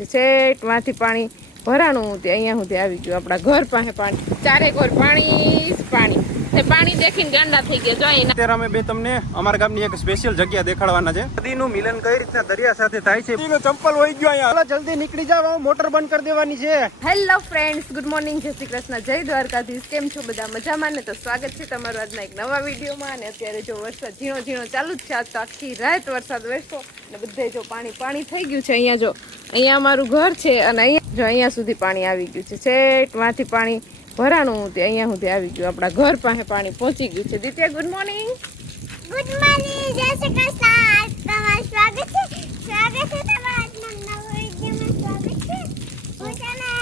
છે છેટમાંથી પાણી ભરાણું તે અહીંયા સુધી આવી ગયું આપણા ઘર પાસે પાણી ચારે કોર પાણી પાણી તે પાણી દેખીને ગાંડા થઈ ગયા. જો અત્યારે અમે બે તમને અમારા ગામની એક સ્પેશિયલ જગ્યા દેખાડવાના છે. નદીનું મિલન કઈ રીતના દરિયા સાથે થાય છે. નદીનો ચંપલ હોઈ ગયો અહીંયા. જલ્દી નીકળી જાવ, મોટર બંધ કરી દેવાની છે. હેલો ફ્રેન્ડ્સ, ગુડ મોર્નિંગ, જય શ્રી કૃષ્ણ, જય દ્વારકાધીશ. કેમ છો બધા? મજામાં ને? તો સ્વાગત છે તમારું આજના એક નવા વિડીયોમાં. અને અત્યારે જો વરસાદ ઝીણો ઝીણો ચાલુ જ છે. આજ તો આખી રાત વરસાદ વરસ્યો અને બધે જો પાણી થઈ ગયું છે. અહીંયા જો અહીંયા અમારું ઘર છે અને અહીંયા જો અહીંયા સુધી પાણી આવી ગયું છે. છેટમાંથી પાણી ભરાણું તે અહીંયા સુધી આવી ગયું. આપણા ઘર પાસે પાણી પહોંચી ગયું છે. Ditya, good morning. Good morning, જય શ્રી કૃષ્ણ. તમારું સ્વાગત છે. સ્વાગત છે તમારા નવા વિડીયોમાં. સ્વાગત છે. હું તને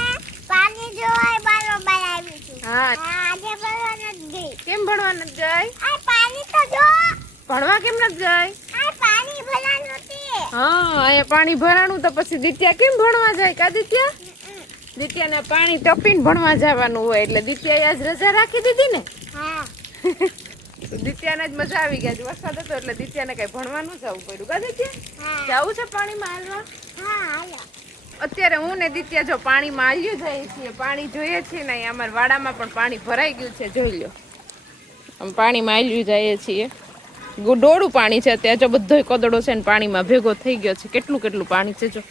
પાણી જોવા બરોબર આવી છું. હા, આજે ભણવા નથી ગઈ. કેમ ભણવા નથી જાય? આ પાણી તો જો. ભણવા કેમ નથી જાય? આ પાણી ભરાનું નથી. હા, અહીંયા પાણી ભરાણું તો પછી દિત્યા કેમ ભણવા જાય? કા દિત્યા? દિત્યાને પાણી ટપીને ભણવા જવાનું હોય એટલે દિત્યાએ આજ રજા રાખી દીધી ને. હા. તો દિત્યાને જ મજા આવી ગઈ. વરસાદ હતો એટલે દિત્યાને કઈ ભણવા ન જવું પડ્યું. કા દિત્યા? જવું છે પાણીમાં હાલવા? હા, હાલો. અત્યારે હું ને દિત્યા જો પાણીમાં આવ્યું જઈએ છીએ. પાણી જોઈએ છીએ ને અહીંયા અમારા વાડામાં પણ પાણી ભરાઈ ગયું છે. જોઈ લો, આમ પાણીમાં આવ્યું જઈએ છીએ. ડોળું પાણી છે અત્યારે. જો બધો કદડો છે ને પાણીમાં ભેગો થઈ ગયો છે. કેટલું પાણી છે. જો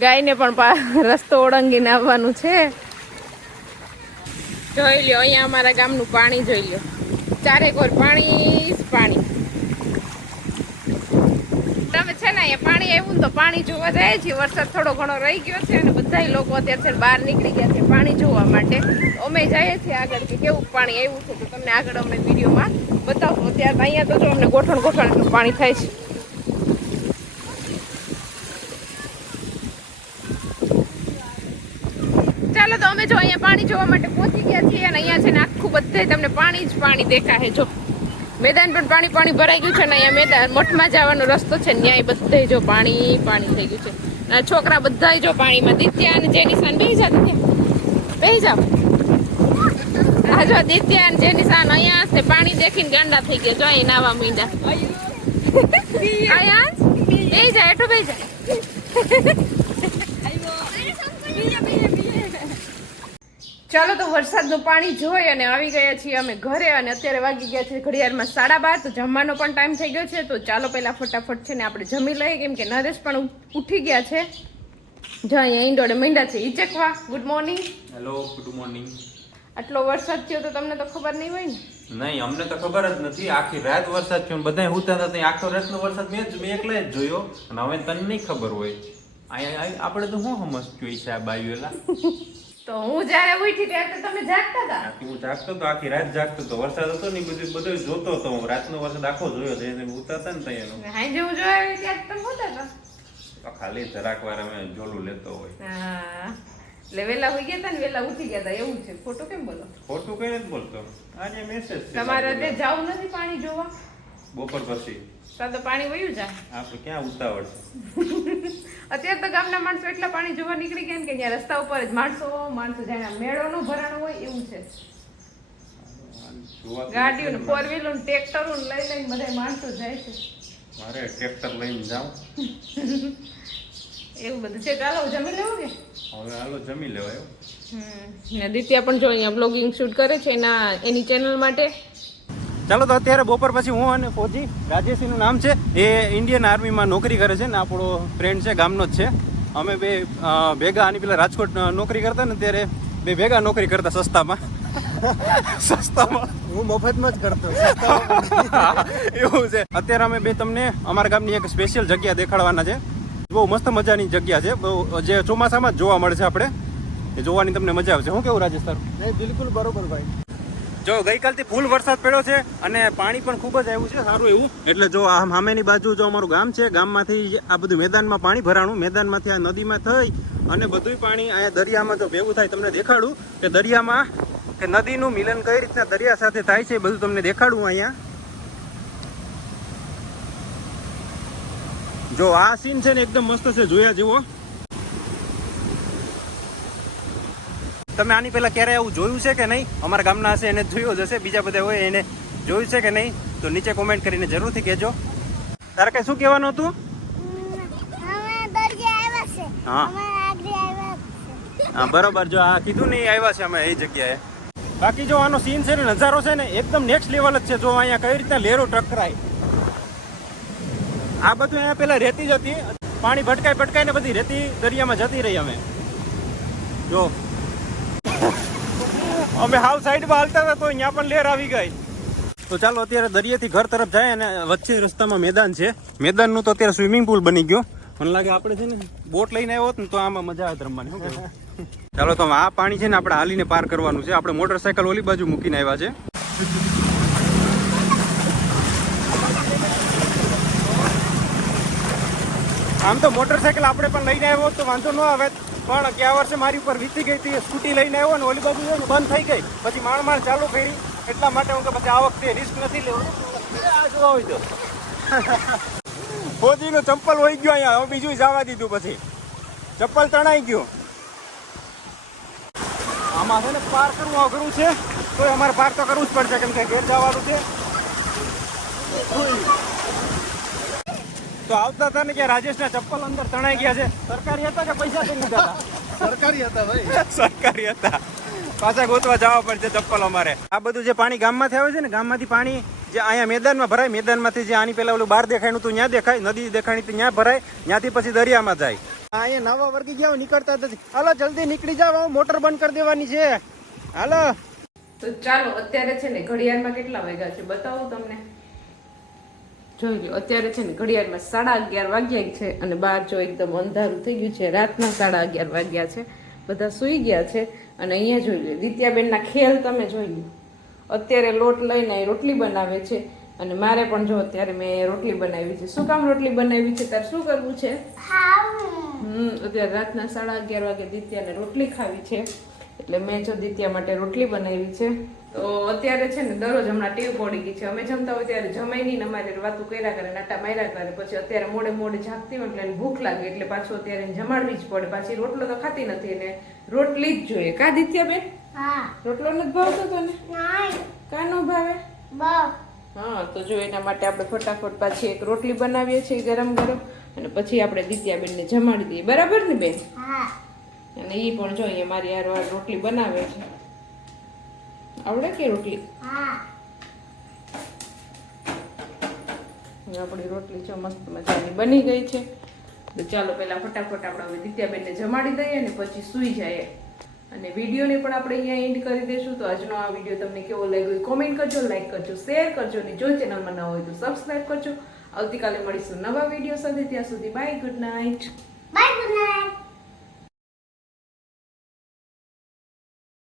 ગાયને પણ રસ્તો ઓળંગીને આવવાનું છે. જોઈ લ્યો અહીંયા અમારા ગામનું પાણી જોઈ લ્યો. ચારે કોર પાણી પાણી. તમે છે ને અહીંયા પાણી આવ્યું ને તો પાણી જોવા જાય છે. વરસાદ થોડો ઘણો રહી ગયો છે અને બધા લોકો અત્યારે છે બહાર નીકળી ગયા છે પાણી જોવા માટે. અમે જઈએ છીએ આગળ કે કેવું પાણી આવ્યું છે તો તમને આગળ અમને વિડીયોમાં બતાવશું. અત્યારે અહીંયા તો જો અમને ગોઠણ એટલું પાણી થાય છે. ચાલો તો અમે જો અહીંયા પાણી જોવા માટે પહોંચી ગયા છીએ અને અહીંયા છે ને આખું બધે તમને પાણી જ પાણી દેખાય. જો મેદાન પણ પાણી ભરાઈ ગયું છે ને અહીંયા મેદાન મઠમાં જવાનો રસ્તો છે ન્યાય બધે જો પાણી થઈ ગયું છે. અને છોકરા બધા જો પાણીમાં. દિત્યા અને જેનિશાન બેસી જા. દિત્યા બેસી જાઓ. હા જો દિત્યા અને જેનિશાન અહીંયા તે પાણી દેખીને ગાંડા થઈ ગયા. જો અહીં નાવા મીંડા. અહીંયા બેસી જા, હેઠો બેસી જા. ચાલો તો વરસાદનું પાણી જોઈ અને આવી ગયા છીએ અમે ઘરે. અને અત્યારે વાગી ગયા છે ઘડિયાળમાં 12:30. તો જમવાનો પણ ટાઈમ થઈ ગયો છે. તો ચાલો પહેલા ફટાફટ છે ને આપણે જમી લઈએ, કેમ કે નરેશ પણ ઉઠી ગયા છે. જો અહીંયા ઈંડોળે મીંડા છે. ઈચકવા, good morning. Hello, good morning. આટલો વરસાદ થયો તો તમને તો ખબર નહીં હોય ને? નહીં, અમને તો ખબર જ નથી. આખી રાત વરસાદ થયો, બધા હુતા હતા. આખો રાતનો વરસાદ મેં એકલા જ જોયો. અને હવે તને નહીં ખબર હોય. અહીંયા આપણે તો શું સમજ્યું છે આ બાયુએલા? તો હું જ્યારે ઉઠી ત્યારે તો તમે જાગતા હતા. હું જાગતો તો, આખી રાત જાગતો તો. વરસાદ હતો ને બધું જોતો હતો હું. રાતનો વરસાદ આખો જોયો છે. ઉતા હતા ને ત્યાં હાઈ જેવું જોયું ત્યારે તમે હોતા હતા. ખાલી જરાક વાર અમે જોલું લેતો હોય. હા, એટલે વેલા હોઈ ગયા હતા ને વેલા ઉઠી ગયા હતા એવું છે. ખોટું કેમ બોલો? ખોટું કઈ નથી બોલતો. આજે મેસેજ છે તમારે તે જવું નથી પાણી જોવા? બપોર પછી તો પાણી વયું જાય. આપણે ક્યાં ઉતાવળ છે? અત્યારે તો ગામના માણસો એટલા પાણી જોવા નીકળી ગયા ને કે ત્યાં રસ્તા ઉપર જ માણસો જાણે મેળો નો ભરાણો હોય એવું છે. ગાડીઓ ને 4 વ્હીલર ને ટ્રેક્ટરો લઈને બધા માણસો જાય છે. મારે ટ્રેક્ટર લઈને જાઉં એવું બધું છે. ચાલો જમી લેવું કે હવે? હાલો જમી લેવાય. ને દિત્યા પણ જો અહીંયા બ્લોગિંગ શૂટ કરે છે એની ચેનલ માટે. ચાલો તો અત્યારે બપોર પછી હું અને ફોજી, રાજેશનું નામ છે, એ ઇન્ડિયન આર્મીમાં નોકરી કરે છે ને આપણો ફ્રેન્ડ છે, ગામનો જ છે. અમે બે ભેગા આની પેલા રાજકોટ નોકરી કરતા ને ત્યારે બે ભેગા નોકરી કરતા સસ્તામાં. હું મફતમાં જ કરતો એવું છે. અત્યારે અમે બે તમને અમારા ગામની એક સ્પેશિયલ જગ્યા દેખાડવાના છે. બહુ મસ્ત મજાની જગ્યા છે. બહુ જે ચોમાસામાં જ જોવા મળે છે. આપણે એ જોવાની તમને મજા આવશે. શું કેવું રાજેશ તારું? નહીં, બિલકુલ બરોબર ભાઈ. જો ગઈકાલથી ફૂલ વરસાદ પડ્યો છે અને પાણી પણ ખૂબ જ આવ્યું છે સારું એવું. એટલે જો આ સામેની બાજુ જો અમારું ગામ છે, ગામમાંથી આ બધું મેદાનમાં પાણી ભરાણું, મેદાનમાંથી આ નદીમાં થઈ અને બધું પાણી અહીંયા દરિયામાં જો ભેગું થાય તમને દેખાડું કે દરિયામાં કે નદીનું મિલન કઈ રીતના દરિયા સાથે થાય છે બધું તમને દેખાડું અહીંયા. જો આ સીન છે ને એકદમ મસ્ત છે, જોયા જેવો. તમે આની પહેલા ક્યારે આવું જોયું છે કે નહીં? અમારા ગામના હશે એને જોયું જ હશે. બીજા બધા હોય એને જોયું છે કે નહીં તો નીચે કોમેન્ટ કરીને જરૂરથી કહેજો. તારે કઈ શું કહેવાનું હતું? હા અમે આગળ આવ્યા છે. હા બરોબર, જો આ કીધું ને એ આવ્યા છે અમે એ જગ્યાએ. બાકી જો આનો સીન છે ને, નજારો છે ને એકદમ નેક્સ્ટ લેવલ જ છે. જો અહીંયા કઈ રીતના લહેરો ટકરાય. આ બધું અહીંયા પેલા રેતી જ હતી, પાણી ભટકાઈને બધી રેતી દરિયામાં જતી રહી. અમે જો અમે હાવ સાઈડમાં હાલતા હતા તો અહીંયા પણ લહેર આવી ગઈ. તો ચાલો અત્યારે દરિયાથી ઘર તરફ જાય અને વચ્ચે રસ્તામાં મેદાન છે. મેદાનનું તો અત્યારે સ્વિમિંગ પુલ બની ગયો. મને લાગે આપણે છે ને બોટ લઈને આવ્યો હોત ને તો આમાં મજા આવે રમવાની. શું કહેવું? ચાલો તો આ પાણી છે ને આપણે હાલીને પાર કરવાનું છે. આપણે મોટરસાયકલ ઓલી બાજુ મૂકીને આવ્યા છે. આમ તો મોટરસાયકલ આપણે પણ લઈને આવ્યો તો વાંધો ન આવે, પણ ગયા વર્ષે મારી ઉપર વીતી ગઈ હતી. સ્કૂટી લઈને આવ્યો ને ઓલી બાજુ છે ને બંધ થઈ ગઈ, પછી માણ ચાલુ કરી. એટલા માટે હું કે પછી આ વખતે રિસ્ક નથી લેવું. આ જોવા હોય તો ફોજીનો ચંપલ વહી ગયો અહીંયા. હવે બીજું જવા દીધું, પછી ચપ્પલ તણાઈ ગયું. આમાં છે ને પાર કરવું અઘરું છે, તો અમારે પાર તો કરવું જ પડશે, કેમ કે ઘેર જવાનું છે. તો આવતા હતા ને કે રાજેશના ચપ્પલ અંદર તણાઈ ગયા છે. સરકારી હતા કે પૈસા દઈ લીધા હતા? સરકારી હતા ભાઈ. સરકારી હતા. પાછા ગોતવા જવા પડશે ચપ્પલ અમારે. આ બધું જે પાણી ગામમાંથી આવે છે ને, ગામમાંથી પાણી જે અહીંયા મેદાનમાં ભરાય, મેદાનમાંથી જે આની પેલા ઓલું બહાર દેખાયનું હતું ત્યાં દેખાય, નદી દેખાણી ત્યાં ભરાય, ત્યાંથી પછી દરિયામાં જાય. અહીંયા નવા વર્ગી ગયા નીકળતા નથી. હાલો જલ્દી નીકળી જાવ, મોટર બંધ કરી દેવાની છે. હાલો તો ચાલો અત્યારે છે ને ઘડિયાળમાં કેટલા વાગ્યા છે બતાવું તમને. જોઈ લો અત્યારે છે ને ઘડિયાળમાં 11:30 વાગ્યા છે અને બહાર જો એકદમ અંધારું થઈ ગયું છે. રાતના 11:30 વાગ્યા છે, બધા સૂઈ ગયા છે. અને અહીંયા જોઈ લો દિત્યાબેનના ખેલ તમે જોઈ લો. અત્યારે લોટ લઈને રોટલી બનાવે છે અને મારે પણ જો અત્યારે મેં રોટલી બનાવી છે. શું કામ રોટલી બનાવી છે? તારે શું કરવું છે? અત્યારે રાતના 11:30 વાગે દિત્યાને રોટલી ખાવી છે, એટલે મેં જો દિત્યા માટે રોટલી બનાવી છે. તો અત્યારે છે ને દરરોજ હમણાં ટેવ પડી ગઈ છે, અમે જમતા હોય ત્યારે જમાઈ નહીં, અમારે વાતું કર્યા કરે, નાટા માર્યા કરે. પછી અત્યારે મોડે જાગતી હોય એટલે એને ભૂખ લાગે, એટલે પાછું અત્યારે એને જમાડવી જ પડે. પાછી રોટલો તો ખાતી નથી, એને રોટલી જ જોઈએ. કા દિત્યાબેન? હા. રોટલો નથી ભાવતો તને? નહીં. કા નો ભાવે? બસ. હા, તો જો એના માટે આપણે ફટાફટ પાછી એક રોટલી બનાવીએ છીએ ગરમ અને પછી આપણે દિત્યાબેનને જમાડી દઈએ. બરાબર ને બેન? હા. અને એ પણ જોઈએ મારી યાર રોટલી બનાવે છે. આવડે કે રોટલી? હા. આપણી રોટલી જો મસ્ત મજાની બની ગઈ છે. તો ચાલો પહેલા ફટાફટ આપણે હવે દિત્યાબેનને જમાડી દઈએ અને પછી સૂઈ જાય. અને વિડીયોને પણ આપણે અહીંયા એન્ડ કરી દઈશું. તો આજનો આ વિડીયો તમને કેવો લાગ્યો કોમેન્ટ કરજો, લાઈક કરજો, શેર કરજો અને જો ચેનલમાં ન હોય તો સબસ્ક્રાઇબ કરજો. આવતીકાલે મળીશું નવા વિડીયો સાથે. ત્યાં સુધી bye, good night. Bye, good night.